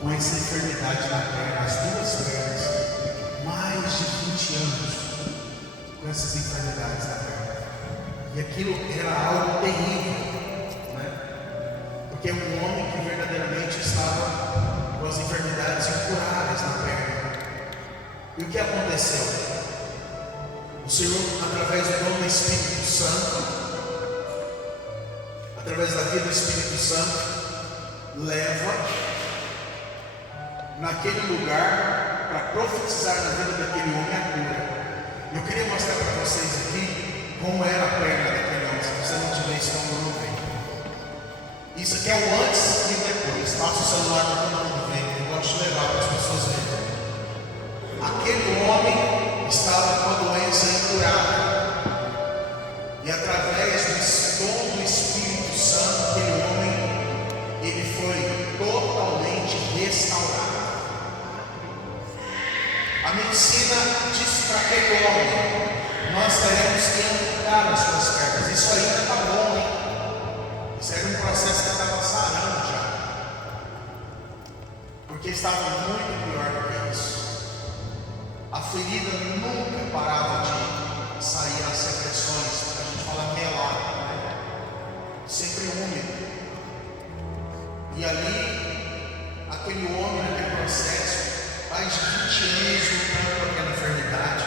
com essa enfermidade na perna, as duas pernas, mais de 20 anos com essas enfermidades na perna. E aquilo era algo terrível, né? Porque um homem que verdadeiramente estava com as enfermidades incuráveis na perna. E o que aconteceu? O Senhor, através do dom do Espírito Santo, através da vida do Espírito Santo, leva naquele lugar para profetizar na vida daquele homem a cura. Eu queria mostrar para vocês aqui como era a perna daquele homem. Se você não tiver isso, não vem. Isso aqui é o antes e o depois. Passa o celular para todo mundo ver. Eu gosto de levar para as pessoas verem. Aquele homem estava com a doença incurada. E através do dom do Espírito Santo, aquele homem, ele foi totalmente restaurado. A medicina disse para aquele homem: nós teremos que amputar as suas pernas. Isso ainda está bom, hein? Isso era um processo que estava sarando já, porque estava muito pior do que isso. A ferida nunca parava de sair as secreções, a gente fala melado, né? Sempre úmido. E ali, aquele homem, naquele processo, mais de 20 anos lutando com aquela enfermidade,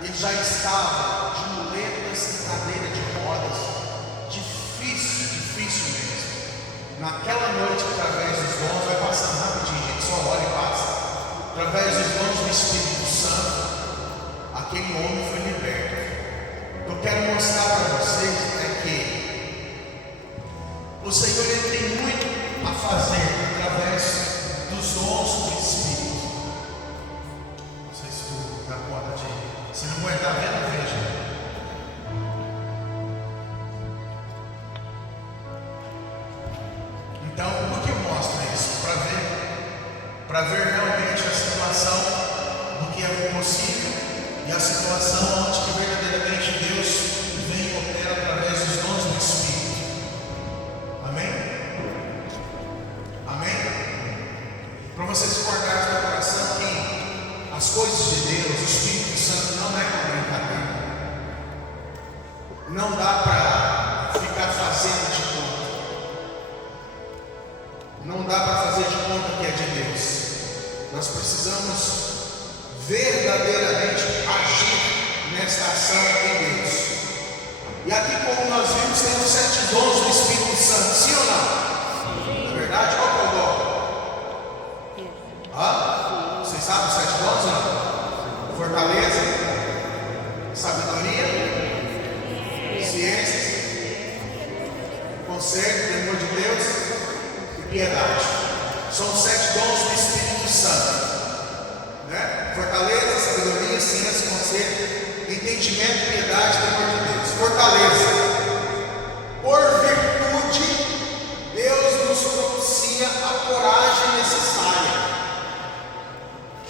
ele já estava de muletas e cadeira de rodas. Difícil mesmo. Naquela noite, através dos dons, vai passar rapidinho, gente, só olha e passa. Através dos dons do Espírito Santo, aquele homem foi liberto. O que eu quero mostrar para vocês é que o Senhor, ele tem muito a fazer através dos dons do Espírito. Não sei se tu dá conta de. Se não aguentar vendo, veja. Então, por que eu mostro isso? Para ver realmente a situação do que é impossível e a situação onde que verdadeiramente Deus vem e opera através dos dons do Espírito. Amém? Amém? Para vocês guardarem no seu coração que as coisas de Deus, o Espírito Santo, não é uma brincadeira. Não dá para ficar fazendo de conta. Não dá para fazer de conta que é de Deus. Nós precisamos verdadeiramente agir nesta ação em Deus. E aqui, como nós vimos, temos 7 dons do Espírito Santo, sim ou não? Na verdade, qual que é o dom? Vocês sabem os 7 dons ou não? Fortaleza, sabedoria, ciências, conserto, temor de Deus e piedade. São 7 dons do Espírito Santo, né? Fortaleza, sabedoria, ciência, conselho, entendimento, piedade, temor de Deus. Fortaleza. Por virtude, Deus nos propicia a coragem necessária.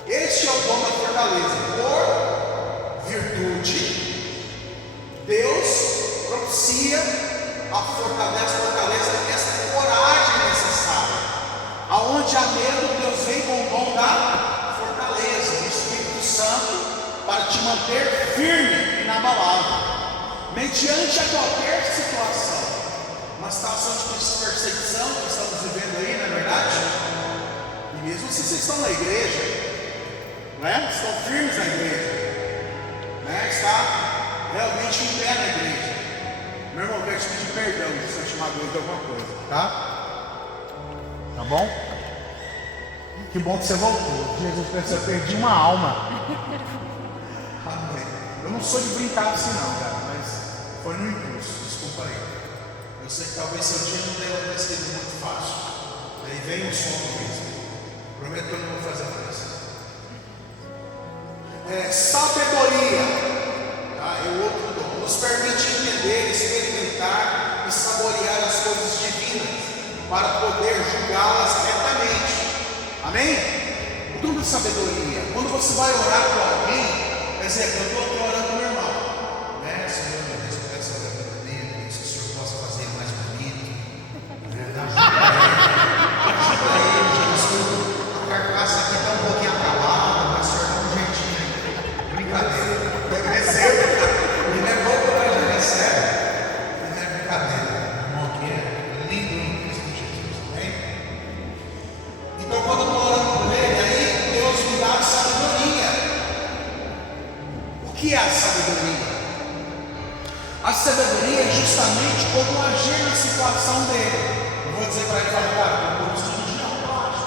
Este é o dom da fortaleza. Por virtude, Deus propicia a fortaleza, essa coragem necessária. Aonde há medo, Deus vem com o dom da fortaleza, do Espírito Santo, para te manter firme e inabalável, mediante a qualquer situação. Uma situação de perseguição que estamos vivendo aí, não é verdade? E mesmo se vocês estão na igreja, né? Estão firmes na igreja, né? Está realmente em pé na igreja. Meu irmão, eu quero te pedir perdão se eu te magoei de alguma coisa, tá? Tá bom? Que bom que você voltou. Jesus pensa, eu perdi uma alma. Eu não sou de brincar assim não, cara, mas foi no impulso, desculpa aí. Eu sei que talvez seu dia não deva ter sido muito fácil. Aí vem o som mesmo. Prometo que eu não vou fazer mais. Sabedoria, tá? É o outro dom. Nos permite entender, experimentar e saborear as coisas divinas, para poder julgá-las retamente. Amém? O dom da sabedoria. Quando você vai orar com alguém, por exemplo, eu estou aqui orando com meu irmão, né? Senhor, meu Deus, eu quero saber a vida dele, que o Senhor possa fazer ele mais bonito, né? Ajuda ele, Jesus. que é a sabedoria? A sabedoria é justamente como agir na situação dele. Eu vou dizer para ele, cara, por isso não pode.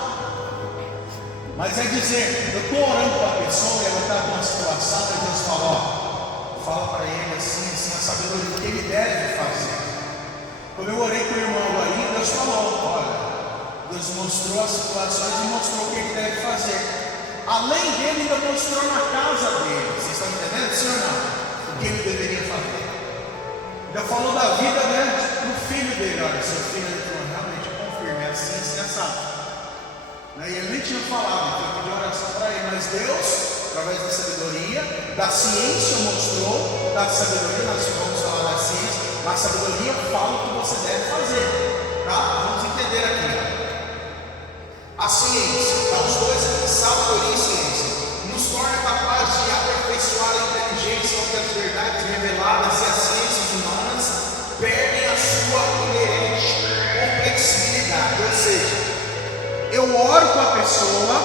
Mas é dizer, eu estou orando para a pessoa e ela está numa situação e Deus fala, ó, fala para ele assim, a sabedoria que ele deve fazer. Quando eu orei com o irmão aí, Deus falou, olha, Deus mostrou as situações e mostrou o que ele deve fazer. Além dele, ainda mostrou na casa dele. Vocês estão entendendo, sim ou não? O que ele deveria fazer. Já falou da vida, né, do filho dele. Olha, seu filho ele falou, realmente, confirme, é assim, sensato. E ele nem tinha falado, então eu pedi oração para ele. Mas Deus, através da sabedoria, da ciência mostrou, da sabedoria, nós vamos falar da ciência, a sabedoria fala o que você deve fazer. Tá? Vamos entender aqui. A ciência, tá? Os dois aqui, sabedoria e ciência, nos torna capazes de aperfeiçoar a inteligência onde as verdades reveladas e as ciências humanas perdem a sua inerente complexibilidade. Ou seja, eu oro com a pessoa,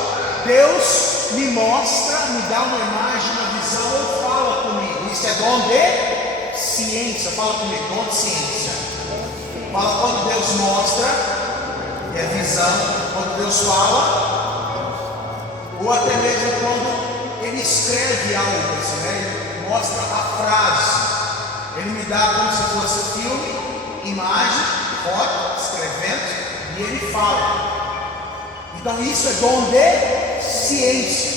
Deus me mostra, me dá uma imagem, uma visão, ou fala comigo. Isso é dom de ciência. Fala comigo, dom de ciência. Fala quando Deus mostra. É visão, quando Deus fala, ou até mesmo quando Ele escreve algo, assim, né? Ele mostra a frase, Ele me dá como se fosse filme, imagem, foto, escrevendo, e Ele fala. Então isso é dom de ciência.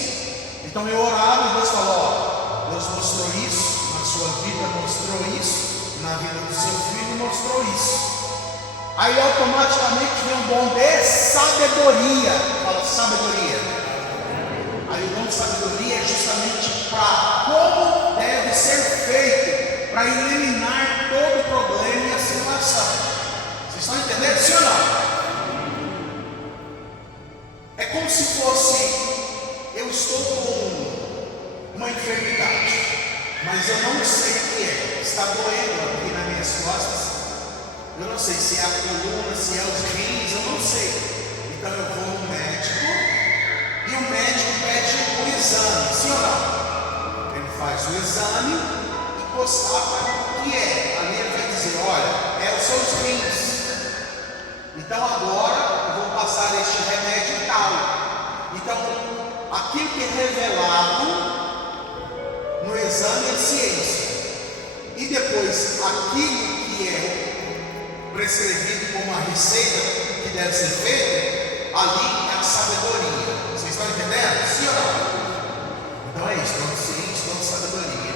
Então eu orava e Deus falou, ó, Deus mostrou isso, na sua vida mostrou isso, na vida do seu filho mostrou isso. Aí automaticamente vem um dom de sabedoria. Fala sabedoria. Aí o dom de sabedoria é justamente para como deve ser feito, para eliminar todo o problema e a situação. Vocês estão entendendo, sim ou não? É como se fosse, eu estou com uma enfermidade, mas eu não sei o que é. Está doendo aqui nas minhas costas. Eu não sei se é a coluna, se é os rins, eu não sei. Então eu vou no médico e o médico pede um exame, sim ou não? Ele faz o exame e constata o que é. Ali ele vai dizer, olha, é os seus rins. Então agora eu vou passar este remédio tal. Então aquilo que é revelado no exame é ciência. E depois aquilo que é prescrevido como uma receita que deve ser feita, ali é a sabedoria. Vocês estão entendendo? Sim ou não? Então é isso, dom de ciência, dom de sabedoria.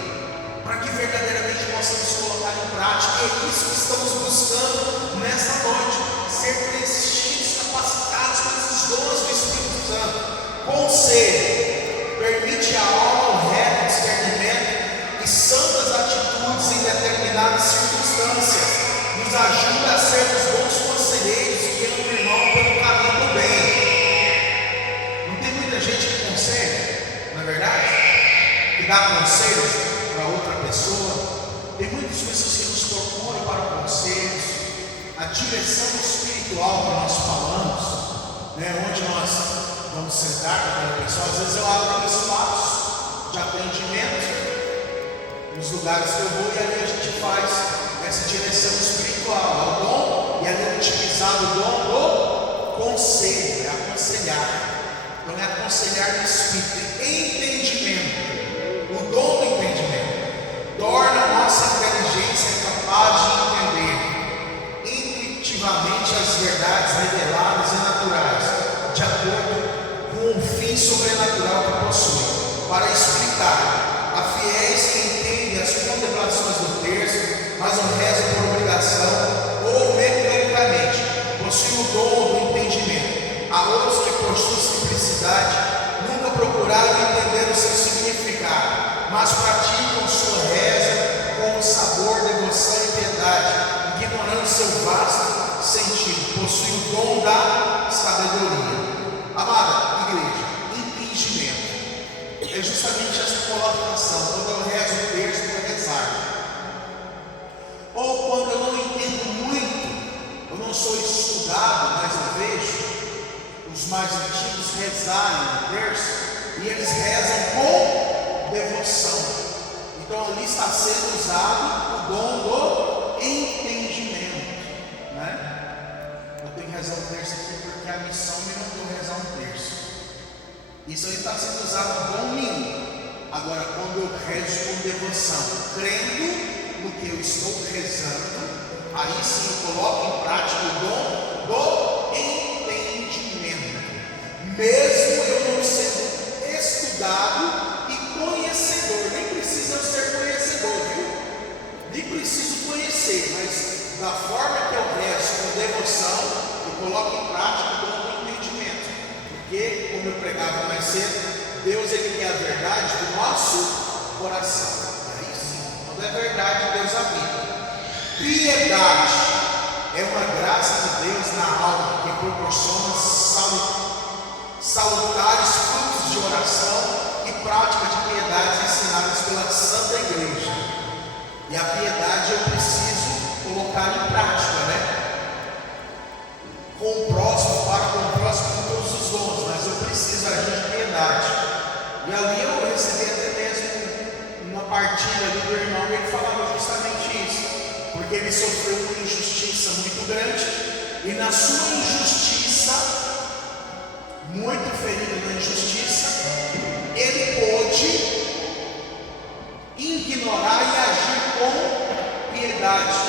Para que verdadeiramente possamos colocar em prática. É isso que estamos buscando nesta noite. Ser preenchidos, capacitados com esses dons do Espírito Santo. Conselho, permite a alma o reto discernimento e santas atitudes em determinadas circunstâncias. Nos ajuda a sermos bons conselheiros, guiando o irmão pelo caminho do bem. Não tem muita gente que conselha, não é verdade? Que dá conselhos para outra pessoa. Tem muitas pessoas que nos procuram para conselhos, a direção espiritual que nós falamos, né? Onde nós vamos sentar com aquela pessoa. Às vezes eu abro espaços de atendimento nos lugares que eu vou e ali a gente faz essa direção espiritual, é o dom, e ali é utilizado o dom do conselho, é aconselhar. Então é aconselhar no espírito, entendimento, o dom do entendimento, torna a nossa inteligência capaz de entender intuitivamente as verdades reveladas e naturais, de acordo com o fim sobrenatural que possui, para explicar a fiéis que entendem as contemplações do terço, mas o resto por obrigação ou mecanicamente, possui o dom do entendimento. Há outros que por sua simplicidade nunca procuraram entender o seu significado, mas praticam sua reza com sabor, devoção e piedade, ignorando seu vasto sentido. Possui o dom da sabedoria. Amada igreja, impingimento é justamente essa colocação. Quando eu rezo o terço para rezar, ou quando eu não entendo muito, eu não sou estudado, mas eu vejo os mais antigos rezarem no terço, e eles rezam com devoção. Então ali está sendo usado o dom do entendimento, né? Eu tenho que rezar um terço aqui porque a missão me mandou rezar um terço. Isso aí está sendo usado o dom mínimo. Agora, quando eu rezo com devoção, crendo no que eu estou rezando, aí sim eu coloco em prática o dom do entendimento, mesmo eu não sendo estudado e conhecedor. Nem precisa ser conhecedor, viu? Nem preciso conhecer, mas da forma que eu rezo com devoção, eu coloco em prática o dom do entendimento. Porque, como eu pregava mais cedo, Deus ele quer a verdade do nosso coração. Aí sim, quando é verdade, Deus habita. Piedade é uma graça de Deus na alma que proporciona salutares frutos de oração e prática de piedades ensinadas pela Santa Igreja. E a piedade eu preciso colocar em prática, né? Com o próximo, para com o próximo com todos os dons, mas eu preciso agir de piedade. E ali eu recebi até mesmo uma partilha ali do irmão, e ele falava justamente isso, porque ele sofreu uma injustiça muito grande, e na sua injustiça, muito ferido na injustiça, ele pôde ignorar e agir com piedade,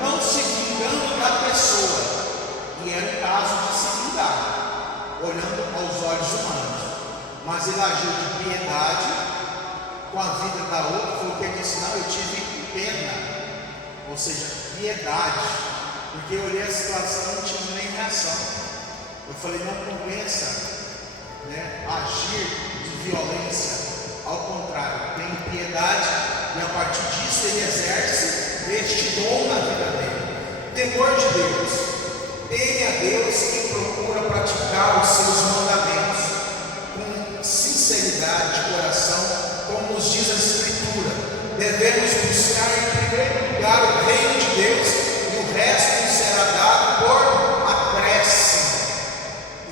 não se vingando da pessoa, e era o caso de se vingar, olhando aos olhos humanos. Mas ele agiu de piedade com a vida da outra, foi o que ele disse: não, eu tive pena, ou seja, piedade, porque eu olhei a situação e não tive nem reação. Eu falei: não compensa, né, agir de violência, ao contrário, tem piedade, e a partir disso ele exerce este dom na vida dele. Temor de Deus, teme a Deus e procura praticar os seus mandamentos sinceridade de coração, como nos diz a Escritura. Devemos buscar em primeiro lugar o reino de Deus, e o resto nos será dado por acréscimo.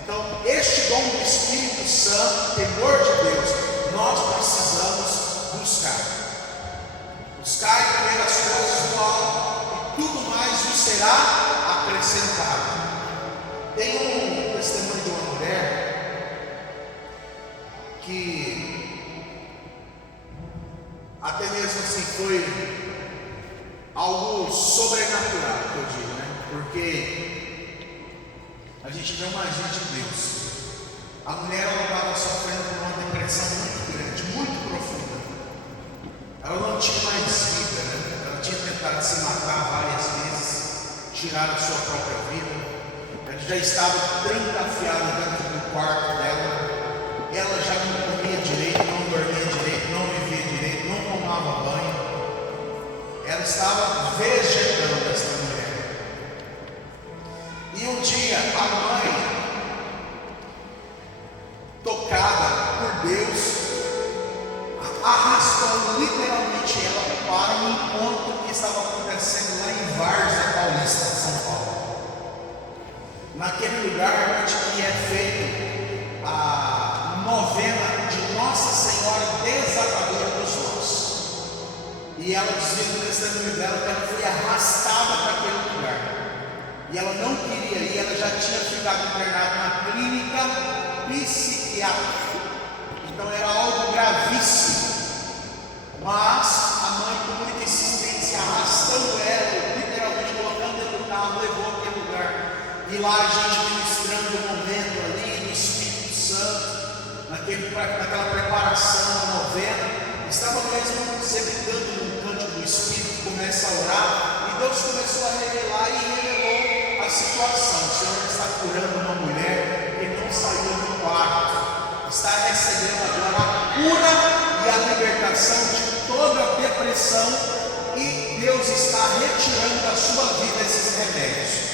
Então, este dom do Espírito Santo, temor de Deus, nós precisamos buscar. Buscar primeiro as coisas do alto, e tudo mais nos será acrescentado. Tem um testemunho de uma mulher que até mesmo assim foi algo sobrenatural, que eu digo, né? Porque a gente vê uma agente de Deus. A mulher ela estava sofrendo por uma depressão muito grande, muito profunda. Ela não tinha mais vida, né? Ela tinha tentado se matar várias vezes, tirar a sua própria vida. Ela já estava trancafiada dentro do quarto dela. Ela já não comia direito, não dormia direito, não vivia direito, não tomava banho. Ela estava vegetando, essa mulher. E um dia a mãe, tocada por Deus, arrastou literalmente ela para um encontro que estava acontecendo lá em Várzea Paulista, São Paulo. Naquele lugar onde que é feito a novena de Nossa Senhora Desatadora dos Nós. E ela dizia no testemunho dela que ela foi arrastada para aquele lugar. E ela não queria ir, ela já tinha ficado internada na clínica psiquiátrica. Então era algo gravíssimo. Mas a mãe, com muita insistência, arrastando ela, literalmente colocando dentro do carro, levou aquele lugar. E lá a gente ministrando o momento ali do Espírito Santo, naquela preparação, novena, estava mesmo sempre dando um cântico do Espírito, começa a orar, e Deus começou a revelar e revelou a situação. O Senhor está curando uma mulher que não saiu do quarto, está recebendo agora a cura e a libertação de toda a depressão, e Deus está retirando da sua vida esses remédios.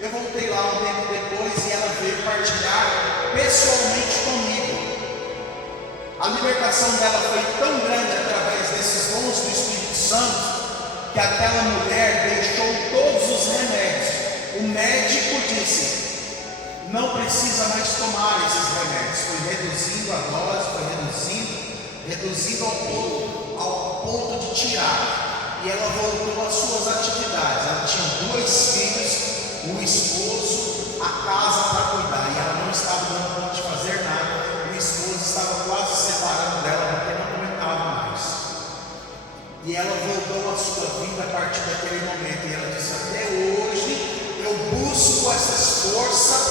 Eu voltei lá um tempo depois e ela veio partilhar pessoalmente comigo. A libertação dela foi tão grande através desses dons do Espírito Santo, que aquela mulher deixou todos os remédios. O médico disse: não precisa mais tomar esses remédios. Foi reduzindo a dose, foi reduzindo ao pouco, ao ponto de tirar. E ela voltou às suas atividades. Ela tinha 2 filhos, um esposo, a casa para cuidar. E ela não estava dando conta de fazer nada. O esposo estava quase se separando dela porque não aguentava mais. E ela voltou à sua vida a partir daquele momento. E ela disse: até hoje eu busco essas forças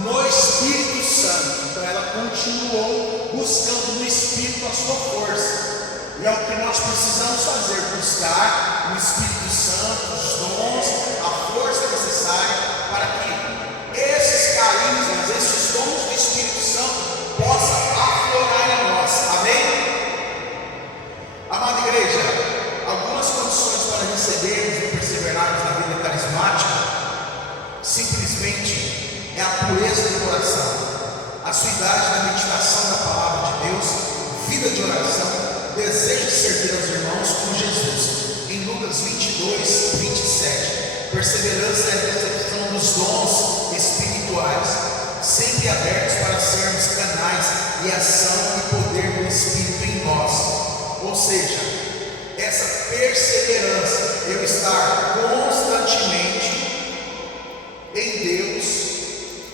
no Espírito Santo. Então ela continuou buscando no Espírito a sua força. E é o que nós precisamos fazer: buscar no Espírito Santo os dons, a força necessária para que esses carismas, esses dons do Espírito Santo possam aflorar em nós. Amém? Amada igreja, algumas condições para recebermos e perseverarmos na vida carismática simplesmente é a pureza do coração, a assiduidade da meditação da palavra de Deus, vida de oração, desejo de servir aos irmãos como Jesus. Em Lucas 22, 27, perseverança é a recepção dos dons espirituais, sempre abertos para sermos canais e ação e poder do Espírito em nós. Ou seja, essa perseverança, eu estar constantemente em Deus,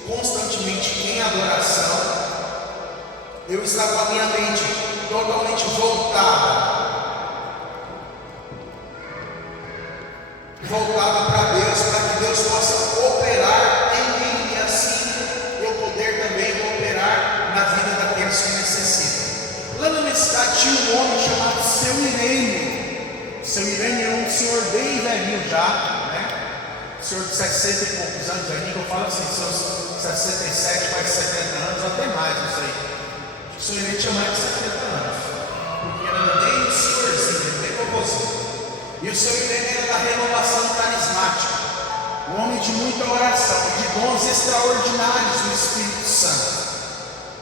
constantemente em adoração, eu estar com a minha mente totalmente voltada para Deus, para que Deus possa operar em mim e assim eu poder também operar na vida daqueles que necessitam. Lá na minha cidade tinha um homem chamado Seu Irênio. Seu Irênio é um senhor bem velhinho já, senhor de 60 e poucos anos, que eu falo assim, seus 67, mais 70 anos, até mais, não sei. O senhor Irene tinha mais de 70 anos, porque ele era bem senhorzinho, bem vovozinho. E o senhor Irene era da renovação carismática, um homem de muita oração, de dons extraordinários do Espírito Santo.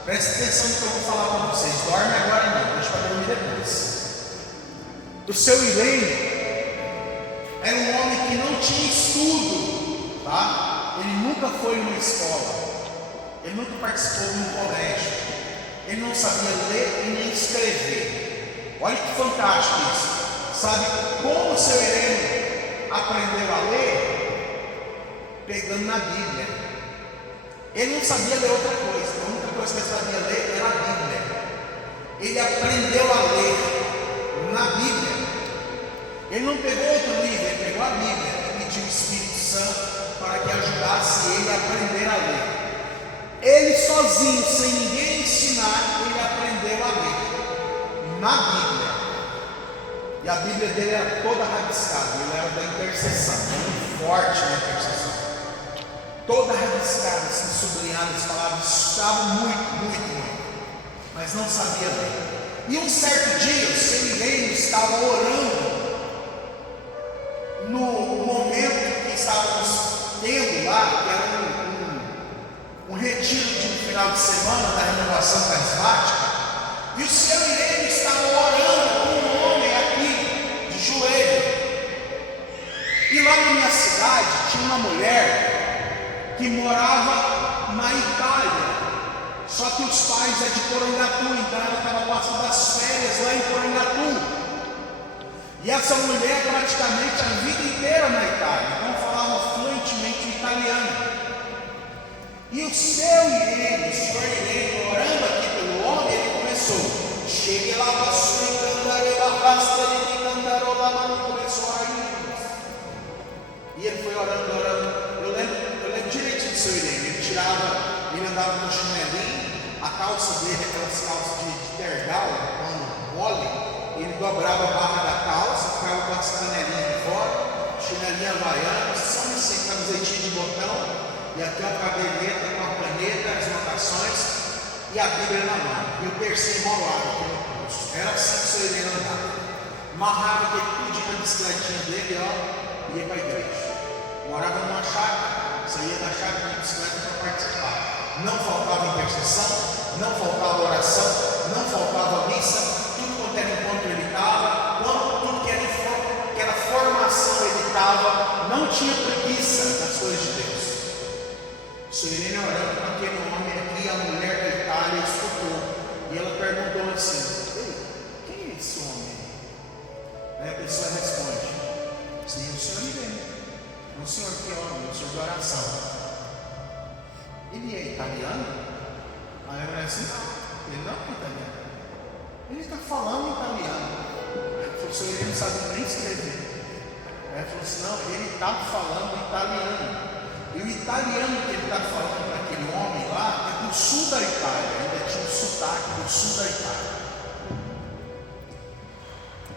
Preste atenção no que eu vou falar para vocês, dorme agora não, deixa para dormir depois. O seu Irene era um homem que não tinha estudo, tá? Ele nunca foi numa escola, ele nunca participou de um colégio, ele não sabia ler e nem escrever. Olha que fantástico isso. Sabe como o seu Irene aprendeu a ler? Pegando na Bíblia. Ele não sabia ler outra coisa, a única coisa que ele sabia ler era a Bíblia. Ele aprendeu a ler na Bíblia. Ele não pegou outro livro, ele pegou a Bíblia e pediu o Espírito Santo para que ajudasse ele a aprender a ler. Ele sozinho, sem ninguém ensinar, ele aprendeu a ler na Bíblia. E a Bíblia dele era toda rabiscada, ele era da intercessão, muito forte na intercessão. Toda rabiscada, assim, sublinhada, as palavras estavam muito, mas não sabia ler. E um certo dia, o seu Irene estava orando no momento que estávamos tendo lá, que era um retiro de um final de semana da renovação carismática, e o seu Irene estava orando com um homem aqui, de joelho. E lá na minha cidade tinha uma mulher que morava na Itália, só que os pais é de Porangatu, então ela estava passando as férias lá em Porangatu. E essa mulher praticamente a vida inteira na Itália, então falava fluentemente o italiano. E o seu Irene, o senhor Irene, orando aqui pelo homem, ele começou: chegue lá, passou e cantareba, basta de cantarola, mas começou a ir. E ele foi orando. Eu lembro direitinho do seu Irene. Ele andava com chinelinho, a calça dele, aquelas calças de tergal, pano mole. Ele dobrava a barra da calça, ficava com as canelinhas de fora, chinelinha havaiana, só assim, camisetinha de botão, e aqui uma caderneta com a caneta, as anotações, e a Bíblia na mão, e o terceiro enrolado aqui no pulso. Era assim que o seu Irene andava. Amarrava aquele tudinho na bicicletinha dele, e ia para a igreja. Morava numa chácara, saía da chácara de bicicleta para participar. Não faltava intercessão, não faltava oração, não faltava missa. Tudo quanto era encontro ele estava, tudo que era formação ele estava, não tinha preguiça das coisas de Deus. O senhor Irene orando para aquele homem aqui, a mulher da Itália escutou, e ela perguntou assim: ei, quem é esse homem? Aí a mulher assim, não, ele não é italiano. Ele está falando em italiano. Ele falou assim, ele não sabe nem escrever. Aí ele falou assim, não, ele está falando italiano. E o italiano que ele está falando para aquele homem lá é do sul da Itália. Ainda tinha um sotaque do sul da Itália.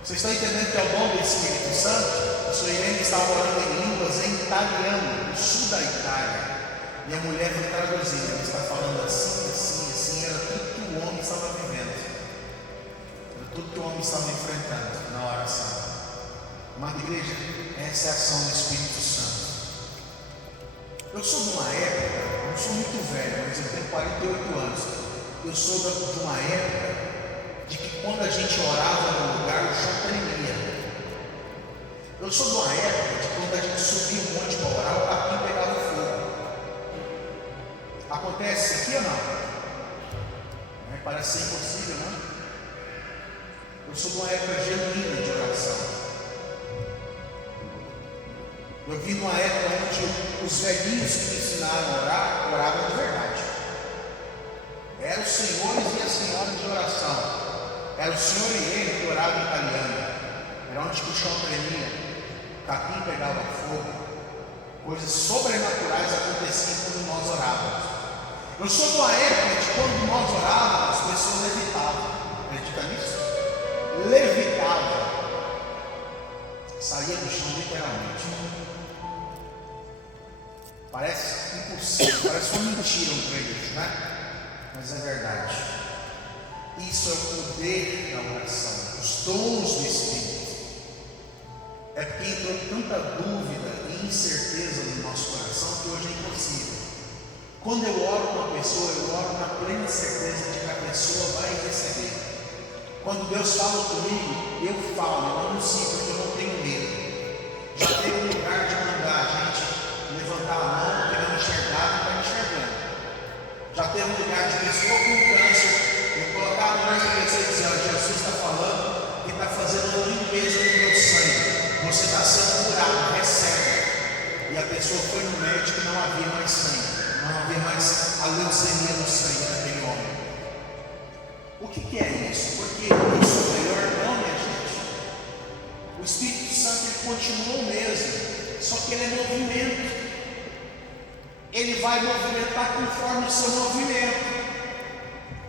Vocês estão entendendo que é o dom do Espírito Santo? A sua Irene estava orando em línguas em italiano, do sul da Itália. E a mulher foi traduzindo, ela está falando assim, assim, assim. Era tudo que o homem estava vivendo. Era tudo que o homem estava enfrentando na oração. Amada igreja, essa é a ação do Espírito Santo. Eu sou de uma época, não sou muito velho, mas eu tenho 48 anos. Eu sou de uma época de que quando a gente orava no lugar, o chão tremia. Eu sou de uma época de quando a gente subia um monte para orar, o capim pegava fogo. Acontece isso aqui ou não? Parece ser impossível, não? Eu sou de uma época genuína de oração. Eu vi numa época onde os velhinhos que me ensinaram a orar, oravam de verdade. Eram os senhores e as senhoras de oração. Era o senhor e ele que orava em italiano. Era onde o chão tremia, o capim pegava fogo. Coisas sobrenaturais aconteciam quando nós orávamos. Eu sou de uma época de quando nós orávamos, as pessoas levitavam. Acredita nisso? Levitavam. Saía do chão literalmente. Parece impossível, parece uma mentira para eles, né? Mas é verdade. Isso é o poder da oração, os dons do Espírito. É porque entrou tanta dúvida e incerteza no nosso coração que hoje é impossível. Quando eu oro com uma pessoa, eu oro na plena certeza de que a pessoa vai receber. Quando Deus fala comigo, eu falo, eu anuncio, porque eu não tenho medo. Já teve um lugar de mandar a gente levantar a mão, porque não enxergava e está enxergando. Já teve um lugar de pessoa com câncer. Eu colocar a mão na cabeça e dizer, Jesus está falando que está fazendo uma limpeza no meu sangue. Você está sendo curado, recebe. E a pessoa foi no médico e não havia mais sangue. Não havia mais a leucemia no sangue daquele homem. O que é isso? Porque isso é melhor não, minha gente. O Espírito Santo ele continua o mesmo, só que ele é movimento. Ele vai movimentar conforme o seu movimento.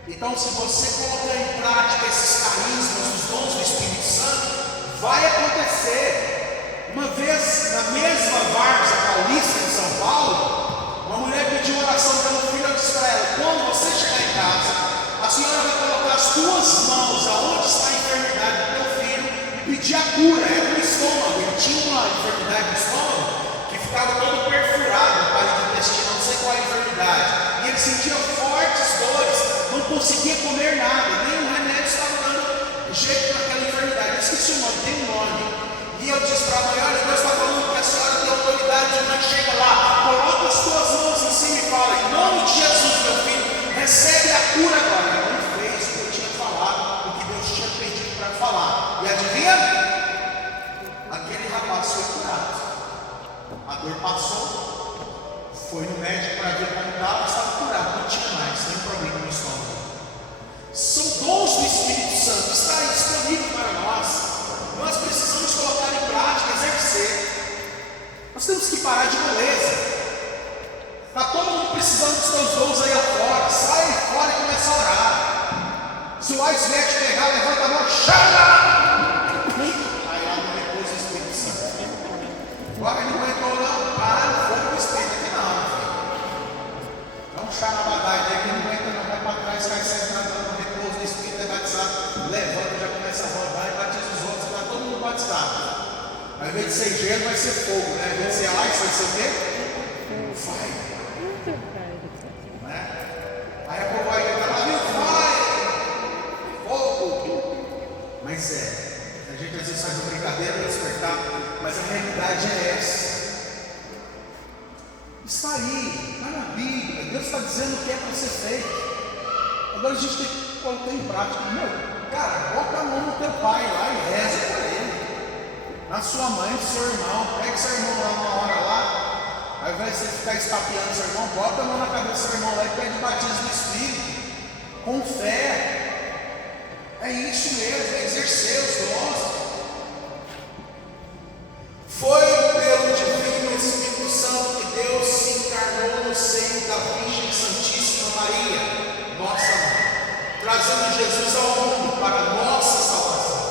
Então, se você colocar em prática esses carismas, os dons do Espírito Santo, vai acontecer. Uma vez, na mesma várzea paulista de São Paulo, uma mulher pediu oração pelo filho. Eu disse para ela, quando você chegar em casa, a senhora vai colocar as duas mãos aonde está a enfermidade do teu filho e pedir a cura. Era no estômago, ele tinha uma enfermidade no estômago que ficava todo perfurado no palito intestinal, não sei qual é a enfermidade, e ele sentia fortes dores, não conseguia comer nada, nem o remédio estava dando jeito naquela enfermidade. Eu esqueci o nome, tem um nome. E eu disse para a mãe, olha, Deus está falando que a senhora tem autoridade, mas chega lá, coloca as tuas mãos em cima e fala, em nome de Jesus, meu filho, recebe a cura agora. Ela não fez o que eu tinha falado, o que Deus tinha pedido para falar. E adivinha? Aquele rapaz foi curado. A dor passou, foi no médico para ver como estava curado, não tinha mais, nenhum problema no estômago. São dons do Espírito Santo, está aí disponível para nós. Nós precisamos colocar em prática, exercer. Nós temos que parar de moleza. Está todo mundo precisando dos seus dons aí afora. Sai fora e começa a orar. Se o Ais vier te pegar, levanta a mão, chama! Aí lá no repouso do Espírito Santo. Agora ele não aguentou não, para, fogo do Espírito aqui na hora. Não chama a badai, daí que não aguenta não, vai para trás, cai sentado no repouso do Espírito, é batizado, levanta, já começa a rodar e batiza os outros, está todo mundo batizado. Ao invés de ser gelo, vai ser fogo, né? Ao invés de ser ice, vai ser o quê? Fire. Né? Aí a povo vai gritar lá, viu? Fire! Fogo! Mas a gente às vezes faz uma brincadeira para despertar, mas a realidade é essa. Está aí, está na Bíblia, Deus está dizendo o que é para ser feito. Agora a gente tem que colocar em prática. Meu, cara, bota a mão no teu pai lá e reza para ele. Na sua mãe, no seu irmão, pega seu irmão lá uma hora lá, ao invés de você ficar estapeando seu irmão, bota a mão na cabeça do seu irmão lá e pede o batismo do Espírito. com fé. É isso mesmo, é exercer os dons. Foi pelo Divino Espírito Santo que Deus se encarnou no seio da Virgem Santíssima Maria, nossa mãe, trazendo Jesus ao mundo para nossa salvação.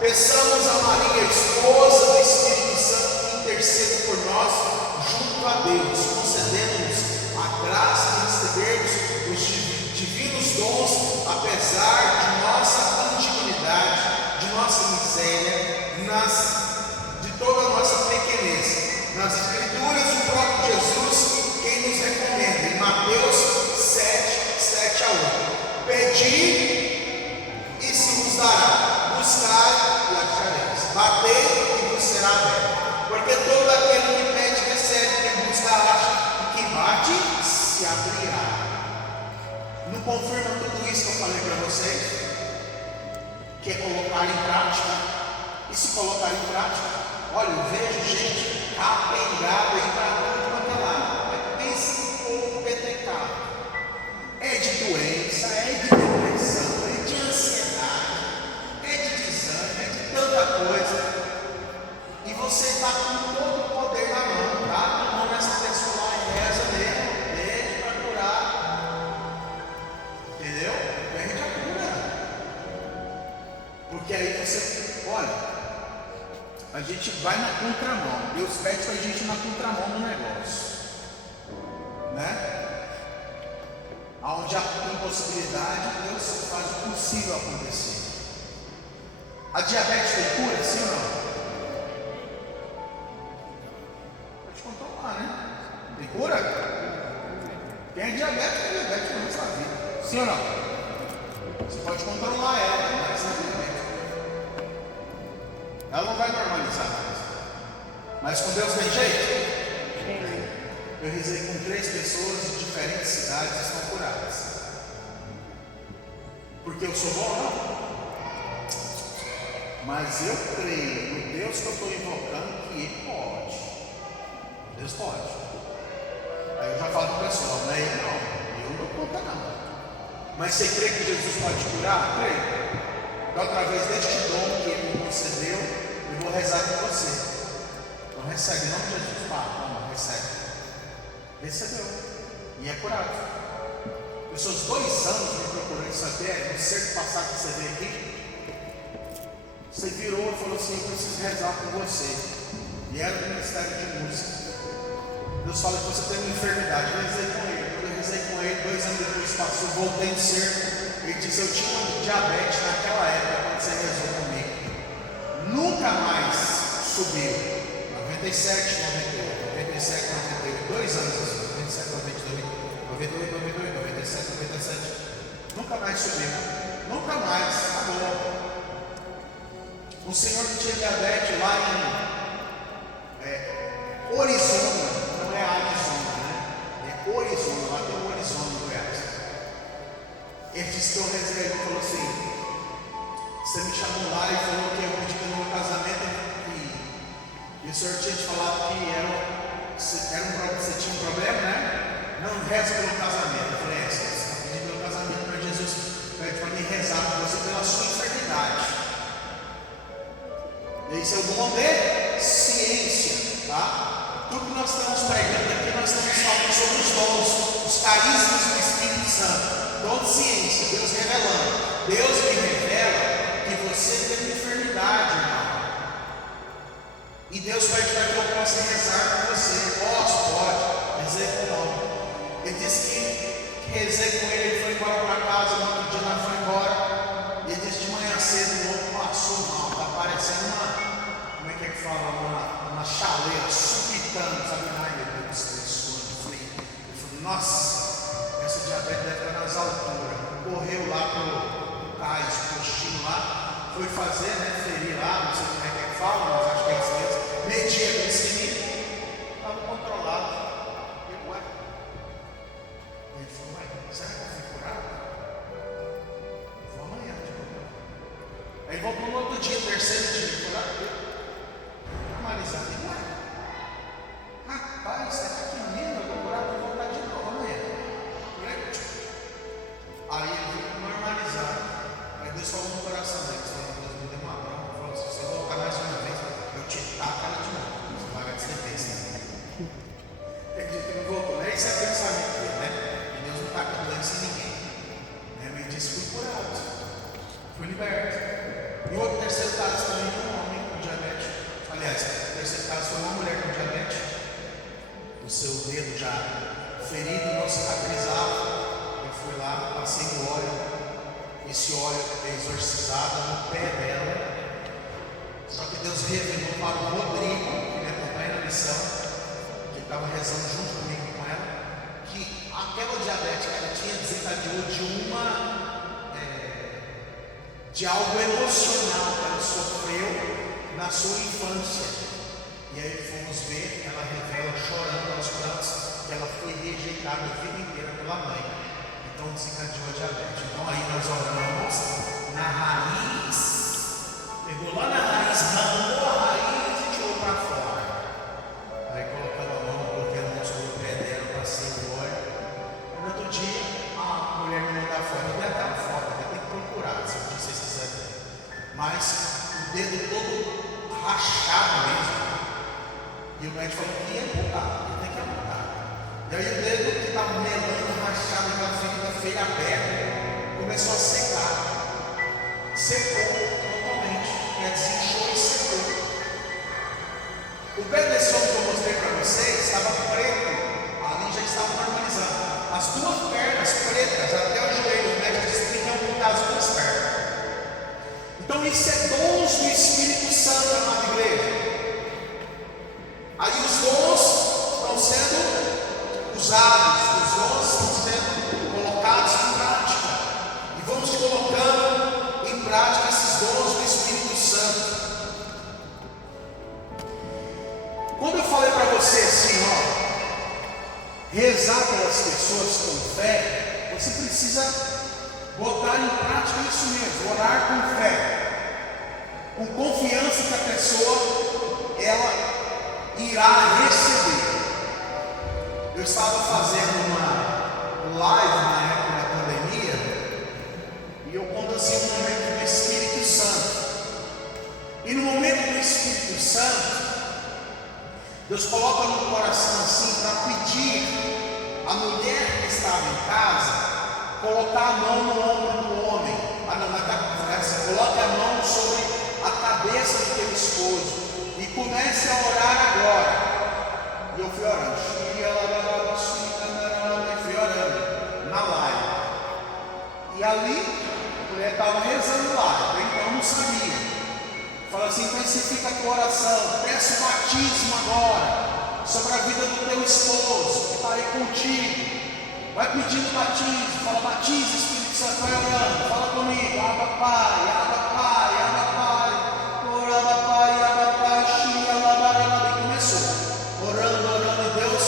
Peçamos a Maria, esposa do Espírito Santo, que interceda por nós junto a Deus, concedendo-nos a graça de recebermos os divinos dons, apesar de nossa indignidade, de nossa miséria, de toda a nossa pequenez. Nas Escrituras, o próprio Jesus quem nos recomenda, em Mateus 7, 7-8: pedi e se vos dará, buscai e achareis, batei e vos será aberto. Porque todo aquele que pede recebe, quem busca acha, e quem bate se abrirá. Não confirma tudo isso que eu falei para vocês? Que é colocar em prática. E se colocar em prática, olha, eu vejo gente capengada aí para tudo quanto é lado. Mas pense um pouco petecado. É de doença, é de depressão, é de ansiedade, é de desânimo, é de tanta coisa. E você está com todo o poder na mão, tá? A mão nessa pessoa lá e reza mesmo, pede para curar. Entendeu? Pede a cura. Porque aí você, olha, a gente vai na contramão. Deus pede para a gente ir na contramão do negócio, né? Onde há impossibilidade, Deus faz o possível acontecer. A diabetes tem cura, sim ou não? Pode controlar, né? Tem cura? Quem é diabético tem diabetes na sua vida, sim ou não? Você pode controlar ela, mas não é. Ela não vai normalizar mais. Mas com Deus tem jeito? Eu rezei com 3 pessoas de diferentes cidades e estão curadas. Porque eu sou bom, não? Mas eu creio no Deus que eu estou invocando, que Ele pode. Deus pode. Aí eu já falo para o pessoal, não é Ele não. Eu não dou conta não. Mas você crê que Jesus pode curar? Creio. Então, através deste dom que Ele me concedeu, eu vou rezar com você. Então recebe, em nome de Jesus. Toma, recebe. Recebeu. E é curado. Pessoas 2 anos me procurando saber, no certo passado que você veio aqui, você virou e falou assim: eu preciso rezar com você. E era do Ministério de Música. Deus fala que você tem uma enfermidade. Eu rezei com ele. Quando eu rezei com ele, 2 anos depois passou, voltei no cerco. Ele disse: eu tinha um diabetes naquela época quando você rezou comigo. Nunca mais subiu. 97, 98, 97, 98, 2 anos assim, 97, 92, 98, 98, 97, 97. Nunca mais subiu. Nunca mais. Acabou. Um senhor que tinha diabetes lá em Orizona, não é Arizona, né? É Orizona, lá tem Orizona no Goiás. Ele disse que eu rezei, ele falou assim: você me chamou lá e falou que eu pedi pelo meu casamento e o senhor tinha te falado que você tinha um problema, né? Não reza pelo casamento. Eu falei: você está pedindo pelo casamento, mas Jesus pede para mim rezar por você pela sua enfermidade. Esse é o dom de ciência, tá? Tudo que nós estamos pregando aqui, nós estamos falando sobre os dons, os carismas do Espírito Santo. Dom de ciência, Deus revelando. Deus me revela que você tem enfermidade, irmão. E Deus pede para que eu possa rezar com você. Pode, rezei com o homem. Ele disse que rezei com ele, ele foi embora para casa, no outro dia nós foi embora. E ele disse: de manhã cedo o outro passou mal, está parecendo como é que fala, uma chaleira, supitando, sabe? Ai meu Deus, estressou de frio. Eu falei: nossa, essa diabetes deve estar nas alturas. Correu lá pro cais, postinho lá, foi fazer, né? Ferir lá, não sei como é que fala, mas acho que é isso mesmo. Media a glicemia, estava controlado. Eu, ué. Ele falou: ué, será que eu fui curado? Eu vou amanhã de novo. Aí voltou no outro dia, terceiro dia, ele foi lá, Marisa, ué, rapaz, você está aqui mesmo, eu vou curar, vou voltar de novo amanhã. Aí ele liberto. E outro terceiro caso também de um homem com diabetes. Aliás, o terceiro caso foi uma mulher com diabetes. O seu dedo já ferido, não cicatrizava. Eu fui lá, passei o óleo. Esse óleo é exorcizado no pé dela. Só que Deus revelou para o Rodrigo, que me acompanha na missão, que estava rezando junto comigo com ela, que aquela diabetes que ela tinha desencadeou de algo emocional que ela sofreu na sua infância. E aí fomos ver, ela revela chorando aos prantos que ela foi rejeitada a vida inteira pela mãe. Então desencadeou a diabetes. Então aí nós oramos na raiz, pegou lá na raiz, ramou a raiz e tirou para fora. Aí colocamos a mão, coloquei a mão sobre o pé dela, passei o óleo. No outro dia, a mulher me mandou a foto. Eu dei até a foto, até tem que procurar, se vocês quiserem ver. Mas o dedo todo rachado mesmo. E o médico falou que ia amputar, que tem que amputar. E aí o dedo que estava melando, rachado, aquela ferida feia aberta, começou a secar. Secou totalmente. Desinchou e secou. O pé desse homem que eu mostrei para vocês estava preto, ali já estava normalizando. As duas pernas pretas até o joelho, o médico disse que tem que amputar as duas pernas. Então isso é dons do Espírito Santo, amada igreja. Aí os dons estão sendo usados, os dons estão sendo colocados em prática. E vamos colocando em prática esses dons do Espírito Santo. Quando eu falei para você assim, rezar pelas pessoas com fé, você precisa botar em prática isso mesmo, orar com fé, com confiança que a pessoa, ela irá receber. Eu estava fazendo uma live na época da pandemia, e eu conduzi um momento do Espírito Santo. E no momento do Espírito Santo, Deus coloca no coração assim para pedir a mulher que estava em casa colocar a mão no ombro do homem. Coloque a mão sobre a cabeça do teu esposo e comece a orar agora. E eu fui orando, fui orando na live. E ali a mulher estava rezando lá, então não sabia. Fala assim, intensifica a tua oração, peça o batismo agora sobre a vida do teu esposo que está aí contigo. Vai pedindo batismo, fala batiza, Espírito Santo, vai orando, fala comigo, Abba Pai, Abba Pai, Abba Pai, Abba Pai, Abba Pai, e começou, orando, orando, e Deus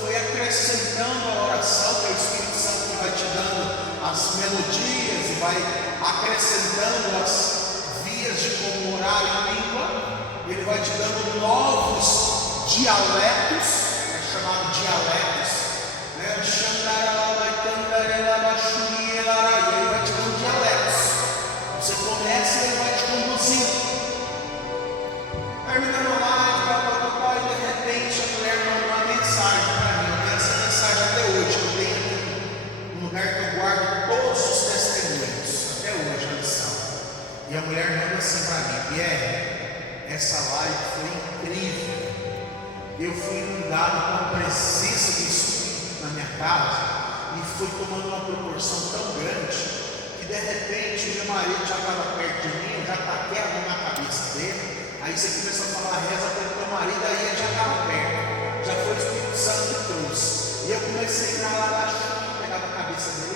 foi acrescentando a oração, que é o Espírito Santo que vai te dando as melodias e vai acrescentando as de como orar em língua. Ele vai te dando novos dialetos, é chamado dialetos, né? E ele vai te dando dialetos. Você começa e ele vai te conduzindo. Terminando a live, e de repente a mulher mandou uma mensagem para mim. Eu tenho essa mensagem até hoje. Eu tenho aqui um lugar que eu guardo todos os testemunhos, até hoje na missão. E a mulher manda assim para mim: Pierre, essa live foi incrível. Eu fui inundado com a presença do Espírito na minha casa e foi tomando uma proporção tão grande que de repente meu marido já estava perto de mim, eu já taquei a mão na cabeça dele. Aí você começou a falar, reza pelo teu marido, aí ele já estava perto. Já foi o Espírito Santo que trouxe. E eu comecei a lá, pegava a cabeça dele,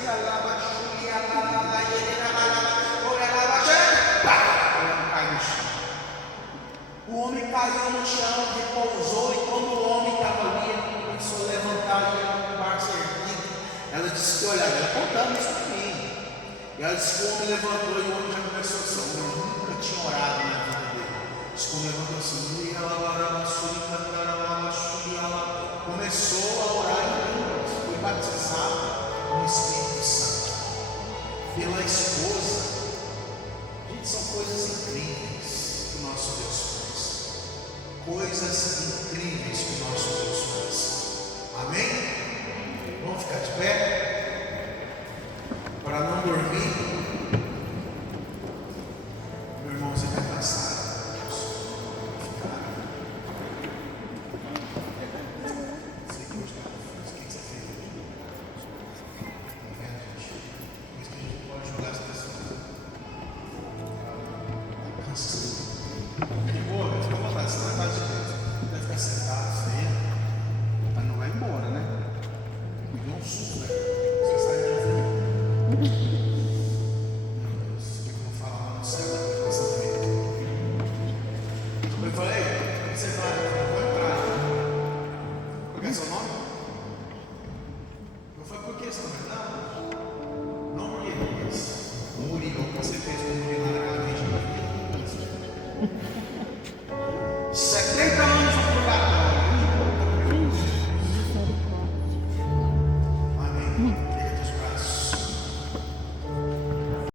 o homem caiu no chão, repousou, e quando o homem estava ali, ele começou a levantar e o braço erguido. Ela disse que olhava, ela contando isso para mim. E ela disse que o homem levantou e o homem já começou assim. Eu nunca tinha orado na vida dele. Diz que o homem levantou assim, começou a orar em línguas, foi batizado no Espírito Santo pela esposa. Gente, são coisas incríveis que o nosso Deus faz. Coisas incríveis que o nosso Deus faz. Amém? Vamos ficar de pé para não dormir. susto, né? Você sai de novo. Meu Deus, o que eu vou falar lá no céu depois dessa feita? Eu falei, onde você vai? Eu vou entrar. Qual que é seu nome? Eu falei, por que você não vai? Não, porque o Murilo, com certeza, o Murilo era aquela gente.